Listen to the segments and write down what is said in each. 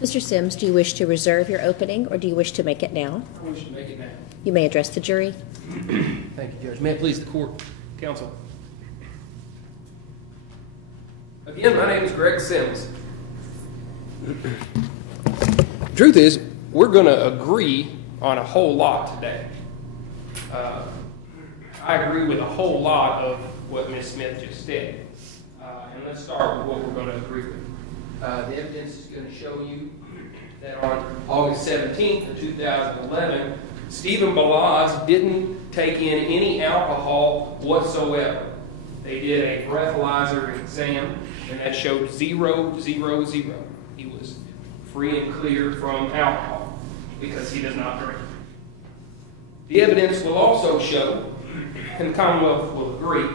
Mr. Sims, do you wish to reserve your opening, or do you wish to make it now? I wish to make it now. You may address the jury. Thank you, Judge. May it please the court, counsel. Again, my name is Greg Sims. The truth is, we're going to agree on a whole lot today. I agree with a whole lot of what Ms. Smith just said. And let's start with what we're going to agree with. The evidence is going to show you that on August 17th of 2011, Stephen Balazs didn't take in any alcohol whatsoever. They did a breathalyzer exam, and that showed 0, 0, 0. He was free and clear from alcohol because he does not drink. The evidence will also show, and the Commonwealth will agree,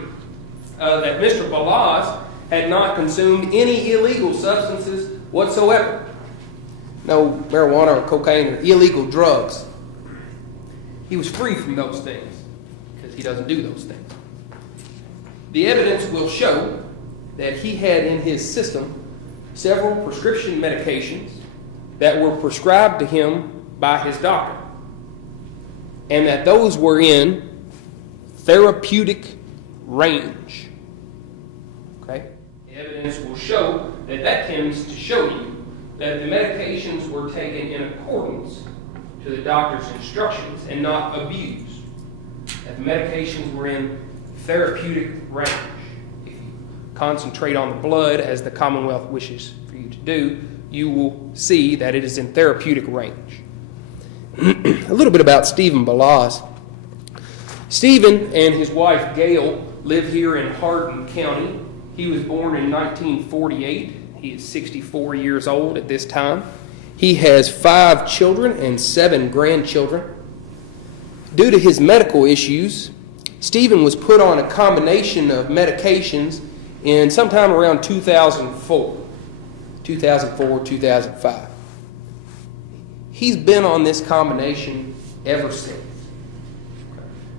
that Mr. Balazs had not consumed any illegal substances whatsoever. No marijuana or cocaine or illegal drugs. He was free from those things because he doesn't do those things. The evidence will show that he had in his system several prescription medications that were prescribed to him by his doctor, and that those were in therapeutic range. Okay? The evidence will show that that tends to show you that the medications were taken in accordance to the doctor's instructions and not abused. That the medications were in therapeutic range. If you concentrate on the blood, as the Commonwealth wishes for you to do, you will see that it is in therapeutic range. A little bit about Stephen Balazs. Stephen and his wife Gail live here in Hardin County. He was born in 1948. He is 64 years old at this time. He has 5 children and 7 grandchildren. Due to his medical issues, Stephen was put on a combination of medications in sometime around 2004, 2005. He's been on this combination ever since.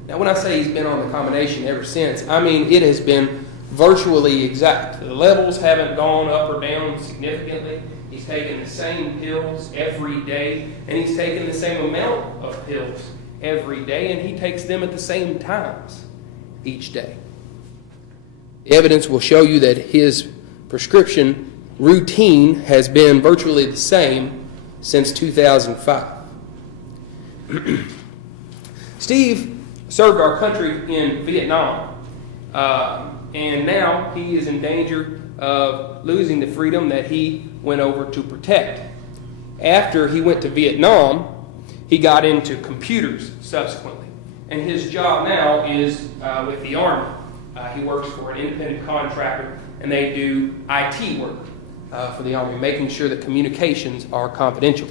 Now, when I say he's been on the combination ever since, I mean it has been virtually exact. The levels haven't gone up or down significantly. He's taken the same pills every day, and he's taken the same amount of pills every day, and he takes them at the same times each day. The evidence will show you that his prescription routine has been virtually the same since 2005. Steve served our country in Vietnam, and now he is in danger of losing the freedom that he went over to protect. After he went to Vietnam, he got into computers subsequently, and his job now is with the Army. He works for an independent contractor, and they do IT work for the Army, making sure that communications are confidential.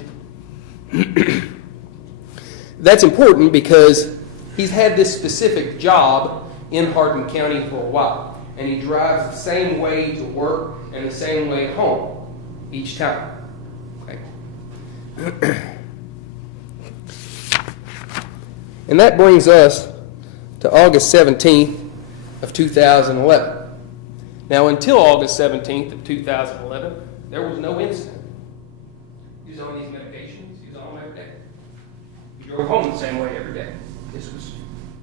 That's important because he's had this specific job in Hardin County for a while, and he drives the same way to work and the same way home each time. Okay. And that brings us to August 17th of 2011. Now, until August 17th of 2011, there was no incident. He was on these medications. He was on them every day. He drove home the same way every day. This was,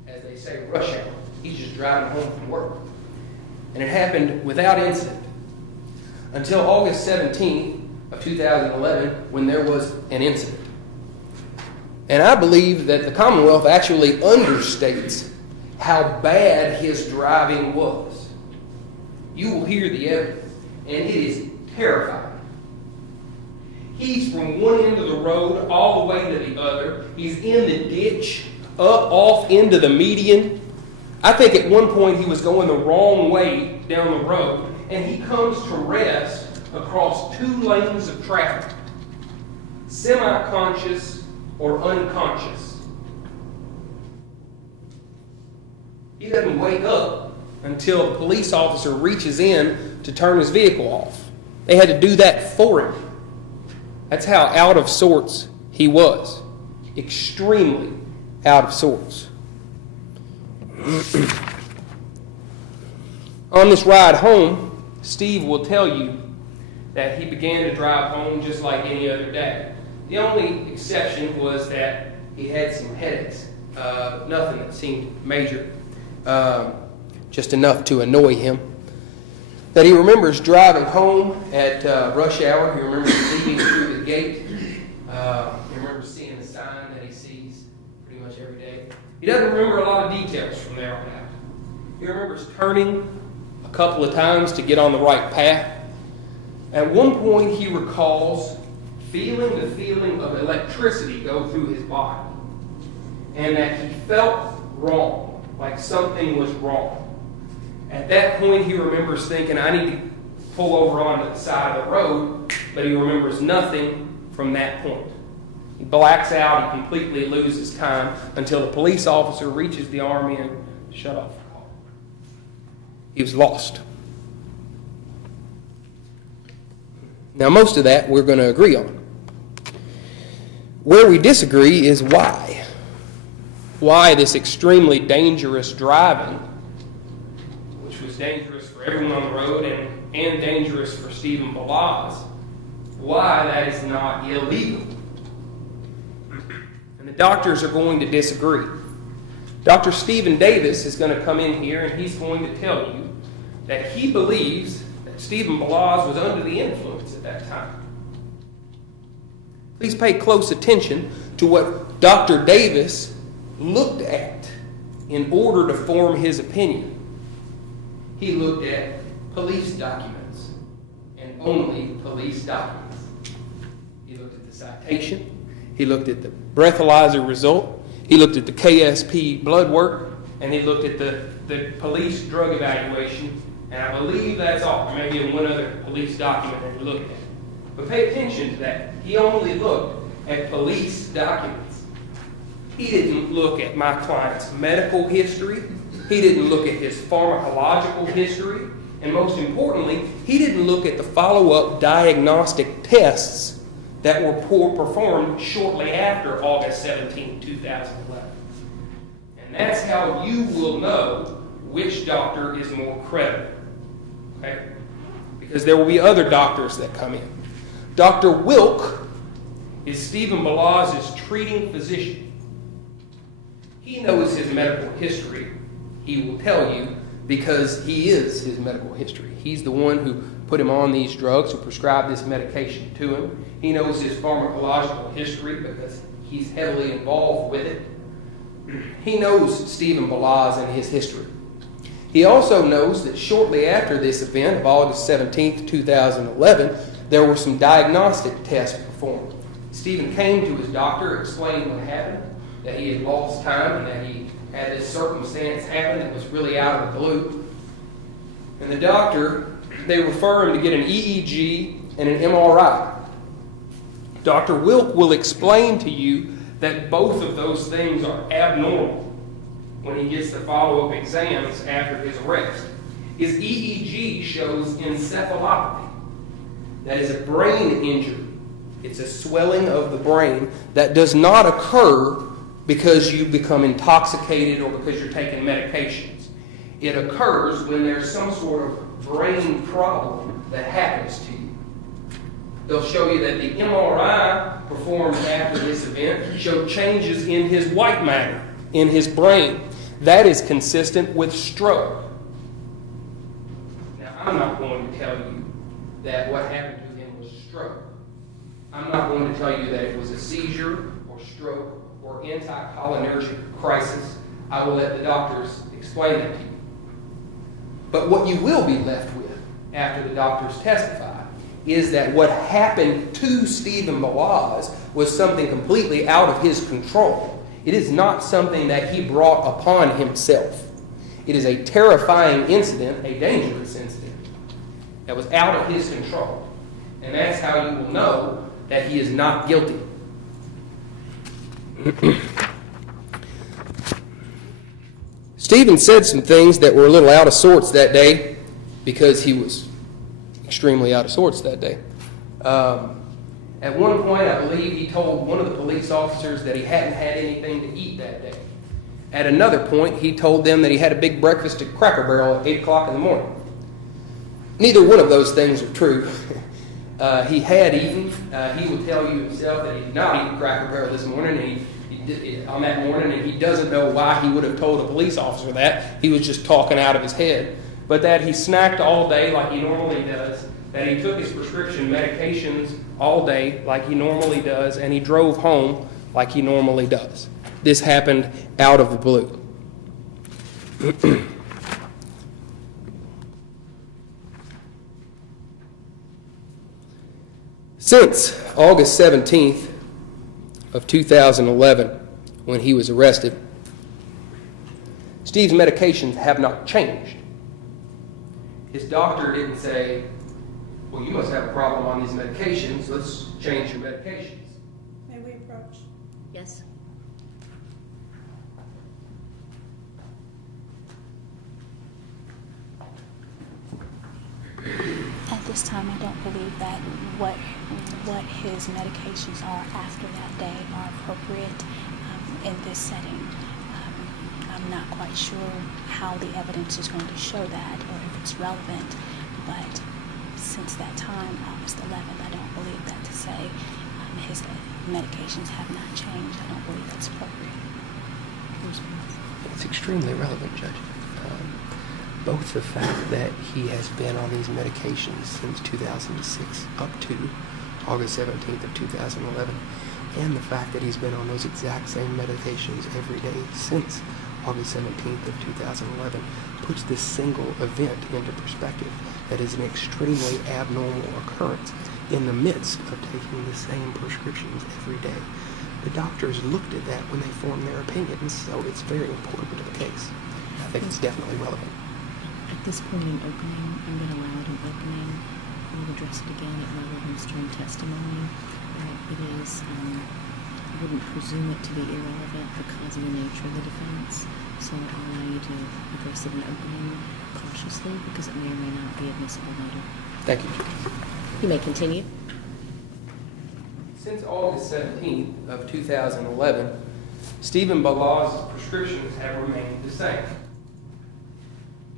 as they say, rush hour. He's just driving home from work. And it happened without incident until August 17th of 2011, when there was an incident. And I believe that the Commonwealth actually understates how bad his driving was. You will hear the evidence, and it is terrifying. He's from one end of the road all the way to the other. He's in the ditch, up off into the median. I think at one point he was going the wrong way down the road, and he comes to rest across 2 lanes of traffic, semi-conscious or unconscious. He doesn't wake up until a police officer reaches in to turn his vehicle off. They had to do that for him. That's how out of sorts he was. Extremely out of sorts. On this ride home, Steve will tell you that he began to drive home just like any other day. The only exception was that he had some headaches, nothing that seemed major, just enough to annoy him. That he remembers driving home at rush hour. He remembers leaving through the gate. He remembers seeing the sign that he sees pretty much every day. He doesn't remember a lot of details from there on out. He remembers turning a couple of times to get on the right path. At one point, he recalls feeling the feeling of electricity go through his body, and that he felt wrong, like something was wrong. At that point, he remembers thinking, I need to pull over onto the side of the road, but he remembers nothing from that point. He blacks out, he completely loses time until the police officer reaches the arm in to shut off the call. He was lost. Now, most of that we're going to agree on. Where we disagree is why. Why this extremely dangerous driving, which was dangerous for everyone on the road and dangerous for Stephen Balazs, why that is not illegal. And the doctors are going to disagree. Dr. Stephen Davis is going to come in here and he's going to tell you that he believes that Stephen Balazs was under the influence at that time. Please pay close attention to what Dr. Davis looked at in order to form his opinion. He looked at police documents and only police documents. He looked at the citation. He looked at the breathalyzer result. He looked at the KSP blood work. And he looked at the police drug evaluation. And I believe that's all. There may be one other police document that he looked at. But pay attention to that. He only looked at police documents. He didn't look at my client's medical history. He didn't look at his pharmacological history. And most importantly, he didn't look at the follow-up diagnostic tests that were performed shortly after August 17, 2011. And that's how you will know which doctor is more credible. Okay? Because there will be other doctors that come in. Dr. Wilk is Stephen Balazs' treating physician. He knows his medical history. He will tell you because he is his medical history. He's the one who put him on these drugs, who prescribed this medication to him. He knows his pharmacological history because he's heavily involved with it. He knows Stephen Balazs and his history. He also knows that shortly after this event of August 17, 2011, there were some diagnostic tests performed. Stephen came to his doctor, explained what happened, that he had lost time and that he had this circumstance happen that was really out of the blue. And the doctor, they refer him to get an EEG and an MRI. Dr. Wilk will explain to you that both of those things are abnormal when he gets the follow-up exams after his arrest. His EEG shows encephalopathy. That is a brain injury. It's a swelling of the brain that does not occur because you become intoxicated or because you're taking medications. It occurs when there's some sort of brain problem that happens to you. They'll show you that the MRI performed after this event showed changes in his white matter, in his brain. That is consistent with stroke. Now, I'm not going to tell you that what happened to him was stroke. I'm not going to tell you that it was a seizure or stroke or anticholinergic crisis. I will let the doctors explain that to you. But what you will be left with after the doctors testify is that what happened to Stephen Balazs was something completely out of his control. It is not something that he brought upon himself. It is a terrifying incident, a dangerous incident, that was out of his control. And that's how you will know that he is not guilty. Stephen said some things that were a little out of sorts that day because he was extremely out of sorts that day. At one point, I believe he told one of the police officers that he hadn't had anything to eat that day. At another point, he told them that he had a big breakfast at Cracker Barrel at 8 o'clock in the morning. Neither one of those things are true. He had eaten. He will tell you himself that he did not eat a Cracker Barrel this morning, on that morning, and he doesn't know why he would have told a police officer that. He was just talking out of his head. But that he snacked all day like he normally does, that he took his prescription medications all day like he normally does, and he drove home like he normally does. This happened out of the blue. Since August 17th of 2011, when he was arrested, Steve's medications have not changed. His doctor didn't say, well, you must have a problem on these medications, let's change your medications. May we approach? Yes. At this time, I don't believe that what his medications are after that day are appropriate in this setting. I'm not quite sure how the evidence is going to show that or if it's relevant, but since that time, August 11th, I don't believe that to say his medications have not changed. I don't believe that's appropriate. It's extremely relevant, Judge. Both the fact that he has been on these medications since 2006 up to August 17th of 2011, and the fact that he's been on those exact same medications every day since August 17th of 2011 puts this single event into perspective. That is an extremely abnormal occurrence in the midst of taking the same prescriptions every day. The doctors looked at that when they formed their opinions, so it's very important to the case. I think it's definitely relevant. At this point in opening, I'm going to allow it in opening. We'll address it again at relevance during testimony. It is, I wouldn't presume it to be irrelevant because of the nature of the defense. So I'll allow you to address it in opening cautiously because it may or may not be admissible later. Thank you. You may continue. Since August 17th of 2011, Stephen Balazs' prescriptions have remained the same.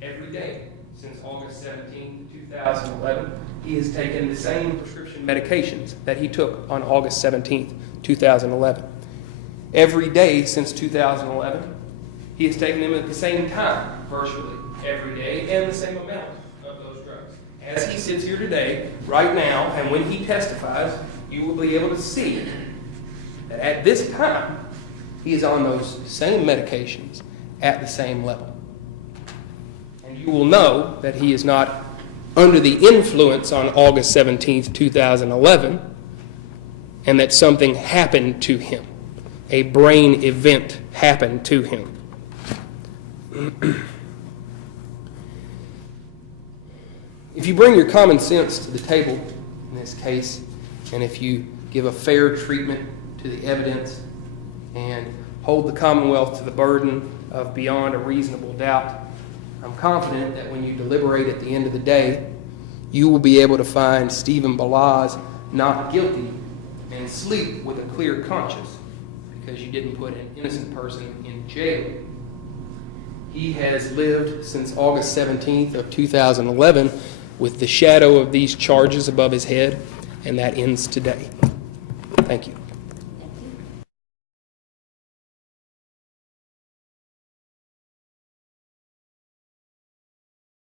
Every day since August 17th, 2011, he has taken the same prescription medications that he took on August 17th, 2011. Every day since 2011, he has taken them at the same time, virtually every day, and the same amount of those drugs. As he sits here today, right now, and when he testifies, you will be able to see that at this time, he is on those same medications at the same level. And you will know that he is not under the influence on August 17th, 2011, and that something happened to him. A brain event happened to him. If you bring your common sense to the table in this case, and if you give a fair treatment to the evidence and hold the Commonwealth to the burden of beyond a reasonable doubt, I'm confident that when you deliberate at the end of the day, you will be able to find Stephen Balazs not guilty and sleep with a clear conscience because you didn't put an innocent person in jail. He has lived since August 17th of 2011 with the shadow of these charges above his head, and that ends today. Thank you.